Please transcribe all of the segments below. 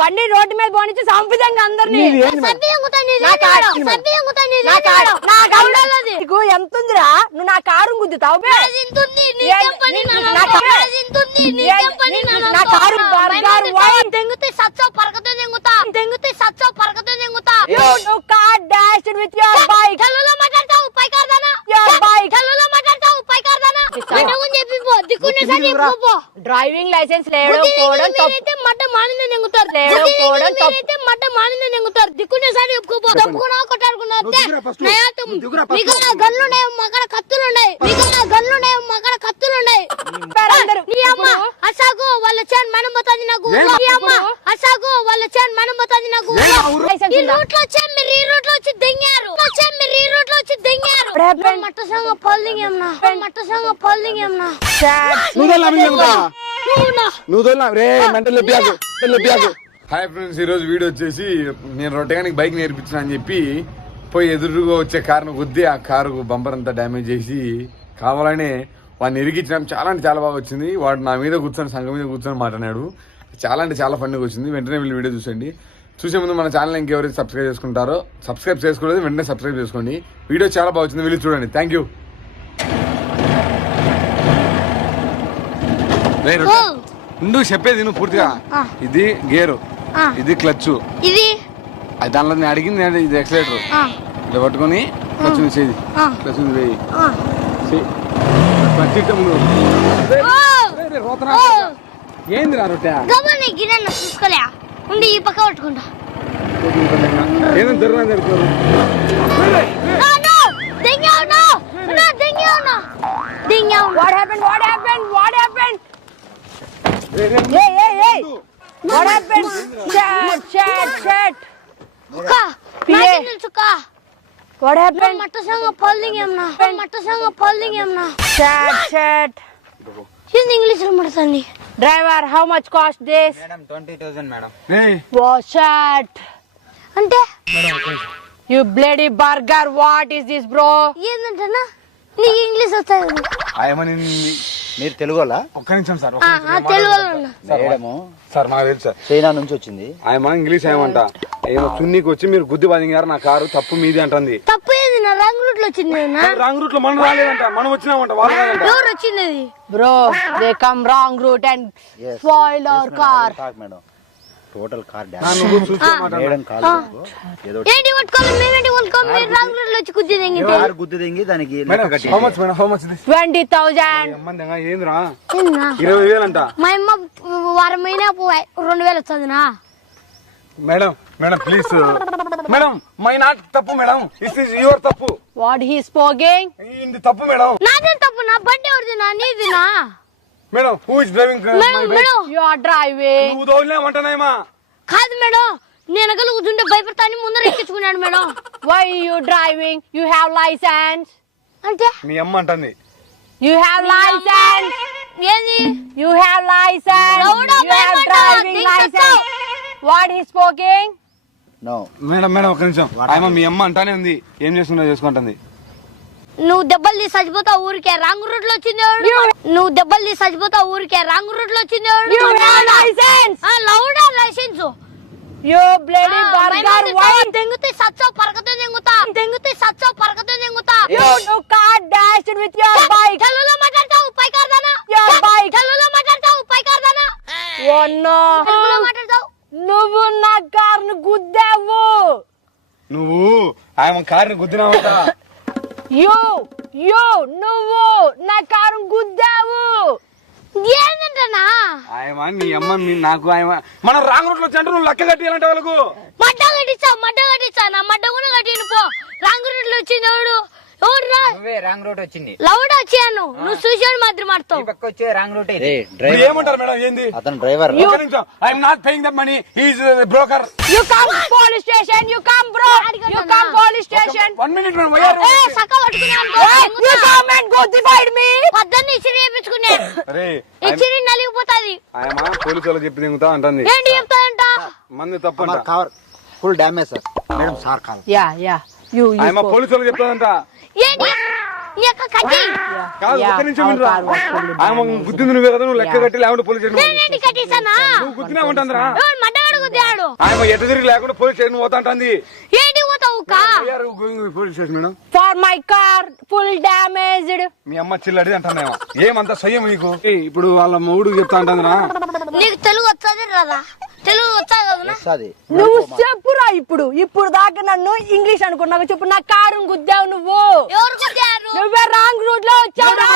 బండి రోడ్డు మీద పోనిచ్చి సంపిదంగా అందరినీ నీకు ఎంత ఉందిరా? నువ్వు నా కారు గుద్దుతావు. డ్రైవింగ్ లైసెన్స్ లేకపోవడం దిక్కునే సైడ్ చెప్పుకోపోతున్నా గన్లున్నాయి మగడ కత్తులున్నాయి మగడ కత్తులున్నాయి నీ అమ్మ అసాగు వాళ్ళ చేన్ మనం పోతుంది నాకు నీ అమ్మ అసాగు వాళ్ళ చేన్ మనం పోతుంది నాకు ఈ రూట్ లో వచ్చి మీరు ఈ రూట్ లో వచ్చి దింగారు మట్ట సంగ పొల్లింగేమ్నా హాయ్ ఫ్రెండ్స్, ఈ రోజు వీడియో వచ్చేసి నేను రొట్టెగానికి బైక్ నేర్పించిన అని చెప్పి పోయి ఎదురుగా వచ్చే కారును గుద్ది ఆ కారు బంపర్ అంతా డ్యామేజ్ చేసి కావాలనే వాడిని ఇరిగించినాం. చాలా అంటే చాలా బాగా వచ్చింది. వాడు నా మీద కూర్చొని సంఘం మీద కూర్చొని మాట్లాడాడు. చాలా అంటే చాలా ఫన్నీగా వచ్చింది. వెంటనే వీళ్ళు వీడియో చూసండి. చూసే ముందు మన ఛానల్ ఇంకెవరైతే సబ్స్క్రైబ్ చేసుకుంటారో సబ్స్క్రైబ్ చేసుకోలేదు వెంటనే సబ్స్క్రైబ్ చేసుకోండి. వీడియో చాలా బాగా వచ్చింది, వీళ్ళు చూడండి. Thank you. ముందు చెప్పేది నువ్వు పూర్తిగా. ఇది గేరు, ఇది క్లచ్, ఇది దానిలో నేను అడిగింది ఇది ఎక్సలేటర్. ఇలా పట్టుకొని క్లచ్ చేది క్లచ్ వేయి ఏంది రా రొట్టె చూసుకోలే ఉండి ఈ పక్క పట్టుకుంటా ఏదైనా జరుగుతుంది What happened? Chat. What happened? Chat. In English, driver, how much cost this? Madam, 20,000, madam. Hey. Wow, chat. Ante? You bloody burger, what is this, bro? Yenantana? నీకు ఇంగ్లీష్ వస్తుంది. మీరు తెలుగులా? ఒక్క నిమిషం సార్. సార్ నాకు తెలుసు సార్, చైనా నుంచి వచ్చింది. ఆయమ English ఏమంట ఏమో చున్నీకి వచ్చి మీరు గుద్ది బాధింగారు నా కారు తప్పు మీది అంటుంది. తప్పు ఏది? నా రాంగ్ రూట్ లో వచ్చింది. రాంగ్ రూట్ లో మనం రాలేదంట, మనం వచ్చినామంట. ఎవరు వచ్చింది? Bro they come wrong route and spoil our car. Madam total car madam ఏంటి కొట్టుకోవాలి? మేమేంటి కొట్టుకోవాలి? మీరు రాంగ్ రూట్ లో వచ్చి గుద్దు దింగి దానికి 20,000. ఏంద్రా 20,000 అంట. మా అమ్మ వారమైనా 2,000 వస్తుందినా? Madam madam please madam, my not తప్పు మేడం, ఇట్ ఇస్ యువర్ తప్పు. What he speaking? ఇది తప్పు మేడం. నాదేం తప్పు? నా బండి ఎవరిదినా? నీదినా? Madam who is driving my bike? You are driving. నువ్వు దోలేమంటనేమా? కాదు మేడం, నేను కూర్చుంటే భయపడతాను ముందర ఎక్కించుకున్నాను madam. Why you driving? You have license అంటే మీ అమ్మ అంటుంది. You have license. ఏంది you have license? You have driving licence. What he spoking? No madam madam ఒక్క నిమిషం. ఆయమ మీ అమ్మ అంటానే ఉంది, ఏం చేస్తున్నా చేసుకుంటుంది. నువ్వు దెబ్బలు తీసి చచ్చిపోతావు ఊరికే. రాంగ్ రూట్ లో వచ్చింది. నువ్వు దెబ్బలు తీసి చచ్చిపోతావు ఊరికే. రాంగ్ రూట్ లో వచ్చింది. లౌడా license. Yo bloody burger, why దెంగుతే సచ్చో పరకతే దెంగుతా. You car dashed with your bike. తెలుగులో మాట్లాడతావు పైకార్దానా? యువర్ బైక్ తెలుగులో మాట్లాడతావు పైకార్దానా? ఓ నో, తెలుగులో మాట్లాడతావు. నువ్వు నా కార్ను గుద్దావు. నువ్వు ఆయమ కార్ని గుద్దినావంట. నువ్వు నా కారు గుద్దావు. ఏంటంటనా ఆయమ నీ అమ్మ నాకు ఆయమ మనం రాంగ్ రూట్ లో వచ్చి అంటే నువ్వు లెక్క కట్టియాలంటే వాళ్ళకు మడ్డ కట్టించా నా మడ్డ కూడా కట్టిను పో. రాంగ్ రూట్ లో వచ్చింది ఎవడు? రాంగ్ రూట్ వచ్చింది. లౌడ్ వచ్చాను. నువ్వు చూసాడు మాత్రం మాడతావు. వచ్చే రాంగ్ రూట్ ఏమంటారు మేడం? ఏంది అతను driver? I'm not paying that money, he is broker. You come police station. You come bro. You come police station. 1 minute madam. Why are you సక్క పట్టుకున్నాను. You come and go divide మీ. పద్దన్ని ఇసిరి వేపించుకునే. అరే ఇసిరి నలిగిపోతది. ఆయమ పోలీసు వాళ్ళకి చెప్పి దింగుతా అంటుంది. ఏంటి చెప్తాడంట? మంది తప్పంట. Car full damage sir. Madam sir call. యా ఆయమ పోలీసు వాళ్ళకి చెప్తాడంట. ఏంటి కట్టి? కాదు ఒక్క నిమిషం వినరా. ఆయమ గుద్దింది నువ్వే కదా, నువ్వు లెక్క కట్టి లేకుంటే పోలీసు కట్టిసానా? నువ్వు గుద్దినా ఉంటుందిరా. ఎవడు గుద్దాడు ఆయన ఎటు తిరిగి లేకుండా పోలీస్ స్టేషన్ పోతా ఉంటుంది. ఏంటి పోతావు కా police station madam. For my car full damaged. మీ అమ్మ చిల్లడి అంటున్నావా? ఏమంతా సయ్యం నీకు? ఇప్పుడు వాళ్ళ మూడు చెప్తా అంటుందినా? నీకు తెలుగు వచ్చాది రాదా? తెలుగు వచ్చా కదా? నువ్వు చెప్పురా ఇప్పుడు దాకా నన్ను ఇంగ్లీష్ అనుకున్నావు. చెప్పు నా కారు గుద్దావు నువ్వు. ఎవరు గుద్దారు? నువ్వే రాంగ్ రూట్ లో వచ్చావురా.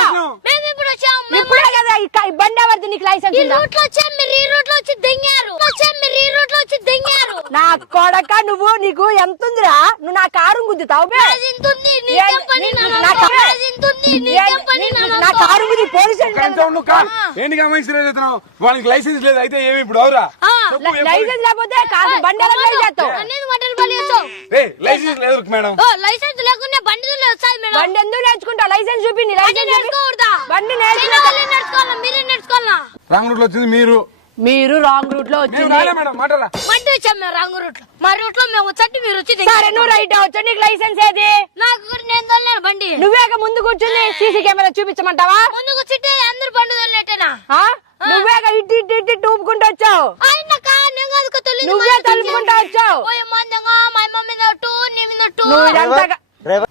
మేము ఇప్పుడు వచ్చాం. ఇప్పుడే కదా ఈ బండి ఎవరిది? నీకు లైసెన్స్ ఈ ఉందా? రూట్ లో వచ్చాం, మీరు ఈ రూట్ లో వచ్చి దెంగారు. మీరు ఈ రూట్ లో వచ్చి దెంగారు. నా కొడక నువ్వు నీకు ఎంత ఉందిరా? నువ్వు నా కారు గుద్దుతావు బే. అది ఇంతుంది, నీకేం పని నాన్న? అది ఇంతుంది, నీకేం పని నాన్న? నా కారు గుద్ది పోలీస్ ఏంటి గమనించలేదు? వాళ్ళకి లైసెన్స్ లేదు అయితే ఏమి ఇప్పుడు అవురా? లైసెన్స్ లేకపోతే కాదు బండి ఎలా డ్రైవ్ చేస్తావు? అనేది మటన్ బలి చేస్తావు. లైసెన్స్ లేదు మేడం. లైసెన్స్ లేకుండా బండి వచ్చాయి మేడం. బండి ఎందుకు నేర్చుకుంటావు? లైసెన్స్ చూపింది. లైసెన్స్ నేర్చుకోకూడదా? బండి నేర్చుకోవాలి. మీరే నేర్చుకోవాలా? రాంగ్ రూట్ లో వచ్చింది మీరు రాంగ్ రూట్ లో వచ్చింది. బండి వచ్చాం మేము రాంగ్ రూట్ లో. మా రూట్ లో మేము వచ్చి మీరు వచ్చి సరే నువ్వు రైట్ అవచ్చు. నీకు లైసెన్స్ ఏది? నాకు నేను తోలేను బండి. నువ్వేక ముందు కూర్చుంది సీసీ కెమెరా చూపించమంటావా? ముందుకు వచ్చిట్టే అందరు బండి తోలేటేనా? నువ్వేక ఇట్టి ఇట్టి ఇట్టి టూపుకుంటూ వచ్చావు. నువ్వే తలుపుకుంటూ వచ్చావు.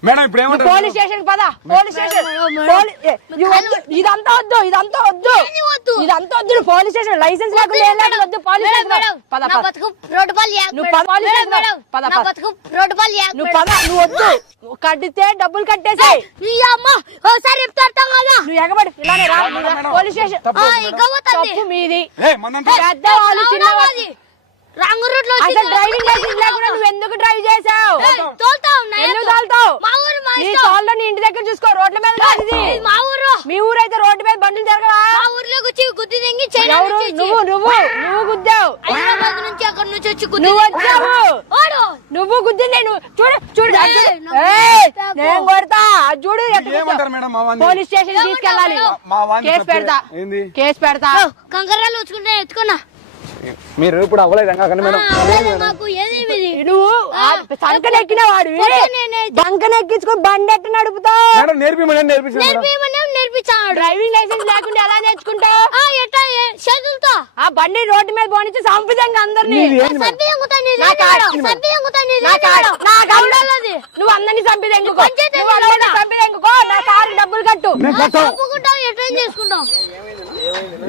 మేడం ఇప్పుడు ఏమంటారు? పోలీస్ స్టేషన్ పద. పోలీస్ స్టేషన్ ఇదంతా వద్దు. ఇదంతా వద్దు. నువ్వు పోలీస్ స్టేషన్ లైసెన్స్ లేకుండా ఏం లేకుండా వద్దు. పోలీస్ స్టేషన్ పద. నువ్వు పద. నువ్వు వద్దు. కట్టితే డబ్బులు కట్టేసాయి. నువ్వు ఎగబడి ఇలానే రా. పోలీస్ స్టేషన్ తప్పు మీది. పెద్దవాళ్ళు చిన్నవాళ్ళు రాంగ్ రూట్ లో అసలు డ్రైవింగ్ లైసెన్స్ లేకుండా నువ్వు ఎందుకు డ్రైవ్ చేసావు? ఎందుకు తోలుతావు? నీ తోళ్ళలో నీ ఇంటి దగ్గర చూసుకో. రోడ్ల మీద కాదు ఇది. మా ఊరు. మీ ఊరు అయితే రోడ్డు మీద బండ్లు జరగవా? మా ఊర్లోకి వచ్చి గుద్ది తెంగి నువ్వు గుద్దావు. హైదరాబాద్ నుంచి అక్కడ నుంచి వచ్చి నువ్వు వచ్చావు. నువ్వు గుద్దిందే. నువ్వు చూడు నేను కొడతా. చూడు పోలీస్ స్టేషన్ తీసుకెళ్ళాలి. కేసు పెడతా. కంకరాలు వచ్చుకుంటే ఎత్తుకున్నా. మీరు ఇప్పుడు అవ్వలేదు నువ్వు సంకనెక్కిన వాడు బంకనెక్కించుకుని బండి ఎట్టు నడుపుతావు? నేర్పించాడు. డ్రైవింగ్ లైసెన్స్ లేకుండా ఎలా నేర్చుకుంటావు? చేతులతో ఆ బండి రోడ్డు మీద పోనిచ్చి సంపదంగా అందరినీ. నువ్వు అందరినీ చంపిదెంగుకో. నా కారు డబ్బులు కట్టు. చేసుకుంటాం.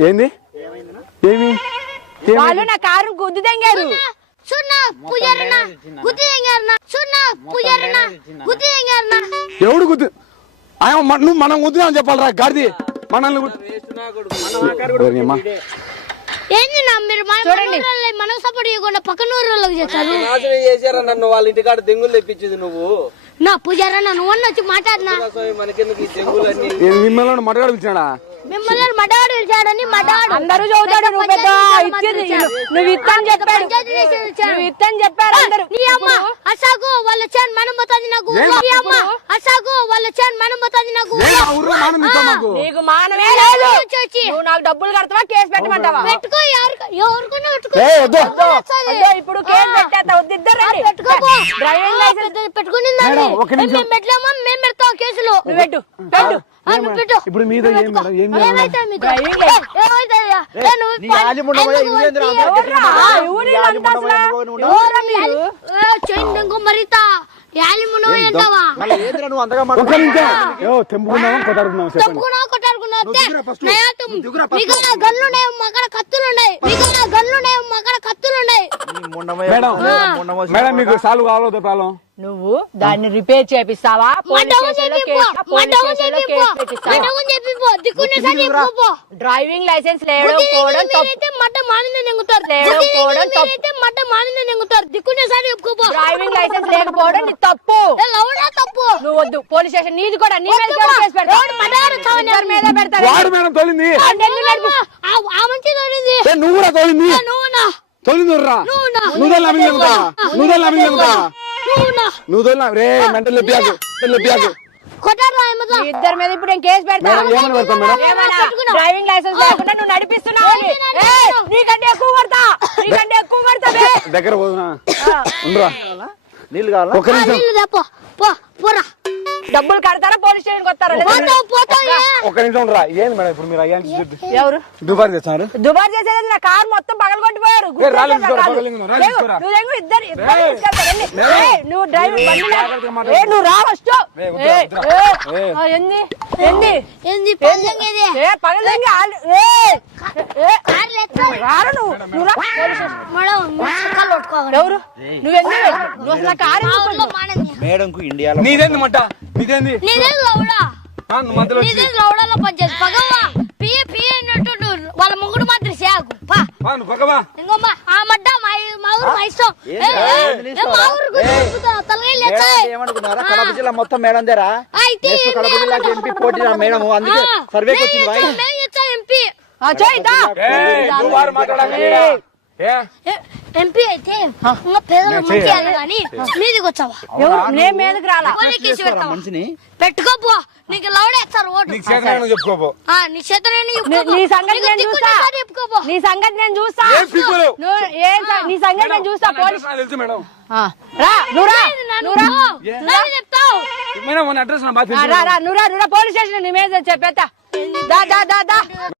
ఏంది ఏమి వాళ్ళు నా కారు గుద్దు తెంగారు. ఎవడు గుద్దు? నువ్వు మనం గుద్దునా అని చెప్పాలరా గాడిది. మనల్ని ఏంది నా మీరు మనకు సపోర్ట్ చేయకుండా పక్కన ఊళ్ళకి చేస్తారు. నన్ను వాళ్ళ ఇంటికాడ దెంగులు తెప్పించింది నువ్వు. నా పూజారన్న నువ్వు వచ్చి మాట్లాడినా మిమ్మల్ని మటగాడు పిలిచాడా? మిమ్మల్ని మడవాడు పిలిచాడని మడవాడు అందరూ చదువుతాడు. నువ్వు పెద్ద నువ్వు ఇత్తని చెప్పాడు. నువ్వు ఇత్తని చెప్పారు అందరూ. నీ అమ్మ అసాగు వాళ్ళ చేను మనం పోతుంది నాకు. నీ అమ్మ అసాగు వాళ్ళ చేను మనం పోతుంది నాకు. నీకు మానమే లేదు. నువ్వు నాకు డబ్బులు కడతావా? కేసు పెట్టమంటావా? పెట్టుకో. ఎవరికైనా ఇప్పుడు కేసు పెట్టేస్తా. ఇద్దరు పెట్టుకోపో. డ్రైవింగ్ లైసెన్స్ పెట్టుకుని మేము పెట్టలేమా? మేము పెడతాం కేసులు. నువ్వు పెట్టు పెట్టు. ఇప్పుడు మీద మరితా మీకు సాలు కావాలో తాళం నువ్వు దాన్ని రిపేర్ చేపిస్తావా? డ్రైవింగ్ లైసెన్స్ లేకపోవడం డ్రైవింగ్ లైసెన్స్ లేకపోవడం నీ తప్పు. నువ్వు వద్దు. పోలీస్ స్టేషన్ నీది కూడా. నీ మీద కూడా కేసు పెడతారు. మీద పెడతారు. నువ్వు కూడా తోలింది. తోలిందిరా నువ్వు రే మెంటల్ ఇద్దరి మీద ఇప్పుడు నేను కేసు పెడతా. డ్రైవింగ్ లైసెన్స్ లేకుండా నువ్వు నడిపిస్తున్నావు. నీకంటే ఎక్కువ కొడతా. నీకంటే ఎక్కువ కొడతా. దగ్గర పోదునా నీళ్ళు కావాలా? పోరా డబ్బులు కడతారా పోలీస్ స్టేషన్ వస్తారా పోతావు పోతావు ఏ? ఒక నిమిషం రా. ఏంది మేడం ఇప్పుడు మీరు అయ్యా ఎవరు దుబారు చేస్తున్నారు? దుబారు చేసేది నా కార్ మొత్తం పగలగొట్టిపోయారు రాళ్ళు తీసుకోరా, రాళ్ళు తీసుకోరా. నువ్వు డ్రైవర్ నువ్వు రా ఫస్ట్ ఏంది ఏంది ఏంది పందెం ఇది? పగలంగి కార్లు ఎత్తావు. రారు నువ్వు రా మేడం మీ చక్కాలు కొట్టుకోవాలి. ఎవరు నువ్వెంది నువ్వు అసలు కారు మా ఊర్లో మానేది. మేడం కు ఇండియాలో నీదేంది మంట? నీదేంది? నీదేం లౌడా? నువ్వు మధ్యలో వచ్చి నీదేం లౌడాలో పనిచేది పగవా పిఏ పిఏ అన్నట్టు వాళ్ళ ముగ్గురు మాత్రం సేకు పా నువ్వు పక్కవా. ఇంకొమ్మ ఆ మడ్డ మా ఊరు మా ఇష్టం. మా ఊరు తలగా లేచాయి. ఏమనుకున్నారా కడప జిల్లా మొత్తం మేడం దేరా అయితే నెక్స్ట్ కడప జిల్లాకి ఎంపీ పోటీ మేడం అందుకే సర్వేకి వచ్చింది భాయ్. ఎంపీ ఎంపీ అయితే ఇంకా పేదలు మంచి కానీ మీదికి వచ్చావా? ఎవరు నేను మీదకి రాలా పోనీ కేసు పెడతావా? మనిషిని పెట్టుకోపో నీకు లౌడేస్తారు ఓటు. నీకు చేతనైనా చెప్పుకోపో. నీ చేతనే నీ సంగతి నేను చూస్తా నీ సంగతి నేను చూస్తా ఏం సిగ్గులేవు. నీ సంగతి నేను చూస్తా పోలీస్ నాకు తెలుసు మేడం. రా నువ్వు రా నువ్వు రా చెప్తావు మేడం మన అడ్రస్ నా బాగా రా నువ్వు రా పోలీస్ స్టేషన్ నీ మీద చెప్పేస్తా దా దా దా దా